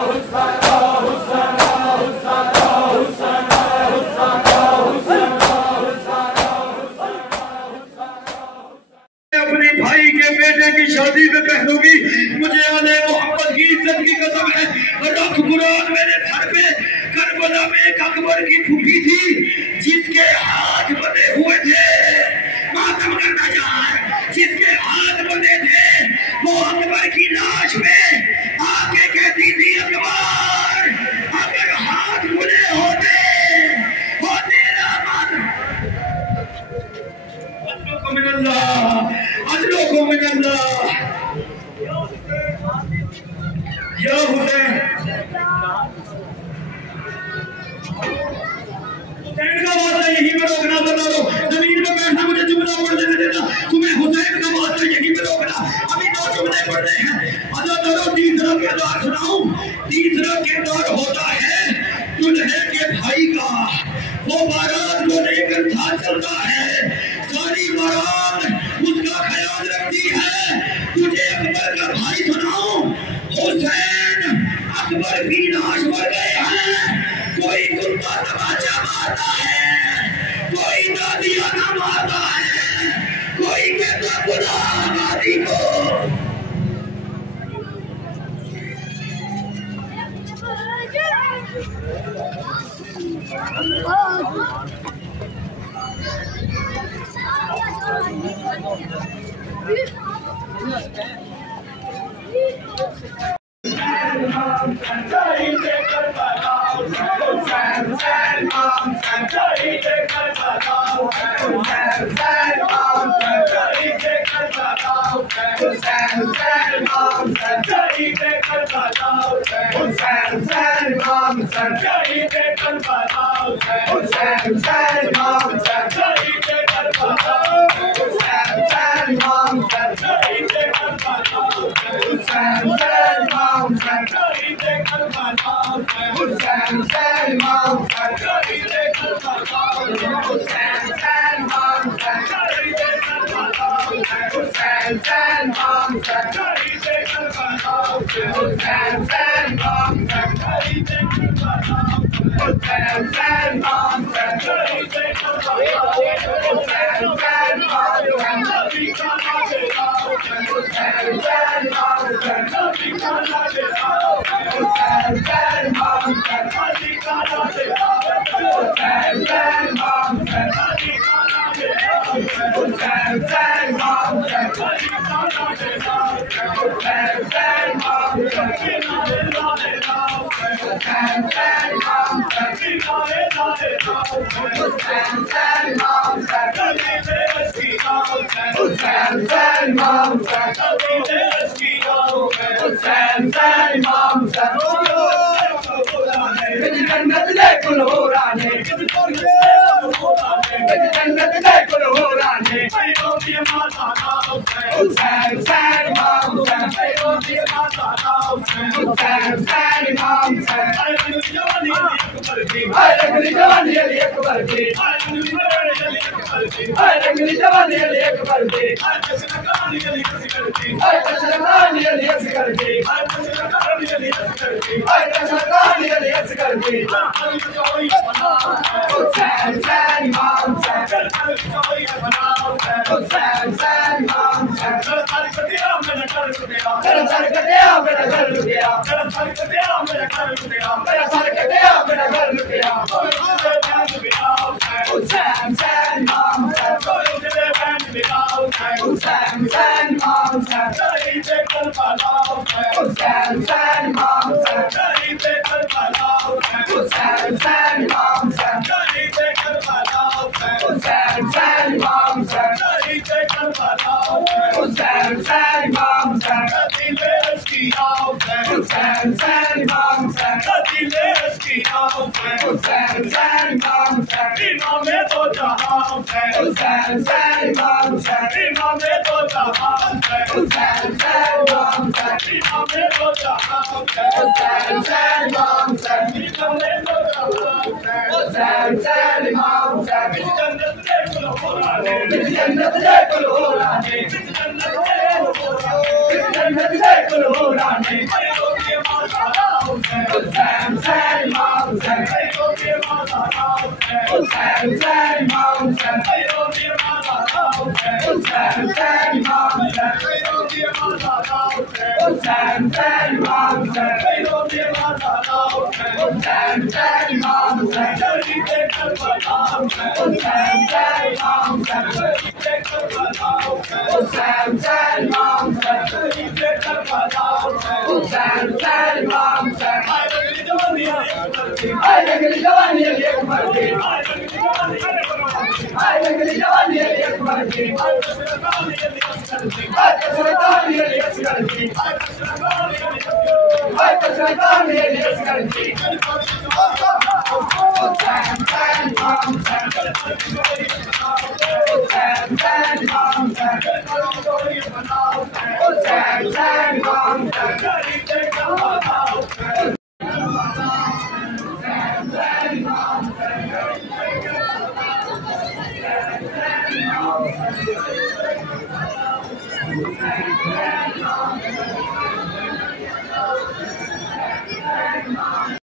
अपने भाई के बेटे की शादी में पहनूंगी, मुझे आले मोहम्मद की इज्जत की कसम है। रख कुरान मेरे सर पे। करबला में एक अकबर की फूफी थी जिसके हाथ बंधे हुए थे, मातम करना यार, जिसके हाथ बंधे थे वो अकबर की लाश पे आके कहती थी अकबर अगर हाथ खुले होते या हुसैन का वास्ता यही में रोकना, बता दो जमीन पे बैठना, मुझे जुमला पढ़ देने देना, तुम्हें हुसैन का वास्ता यही में रोकना। अभी दो जुमले पढ़ने हैं, अदा करो। तीसरा किरदार सुनाऊं। तीसरा किरदार होता है दुल्हे के भाई का। वो बारात को लेकर साथ चलता है, सारी बारात उसका ख्याल रखती है। तुझे अकबर का भाई सुनाऊं। हुसैन अकबर की लाश पर गए हैं, कोई कुर्ता तमाचा मारता है, कोई दादियाना मारता है, कोई कहता बुला हमारी को।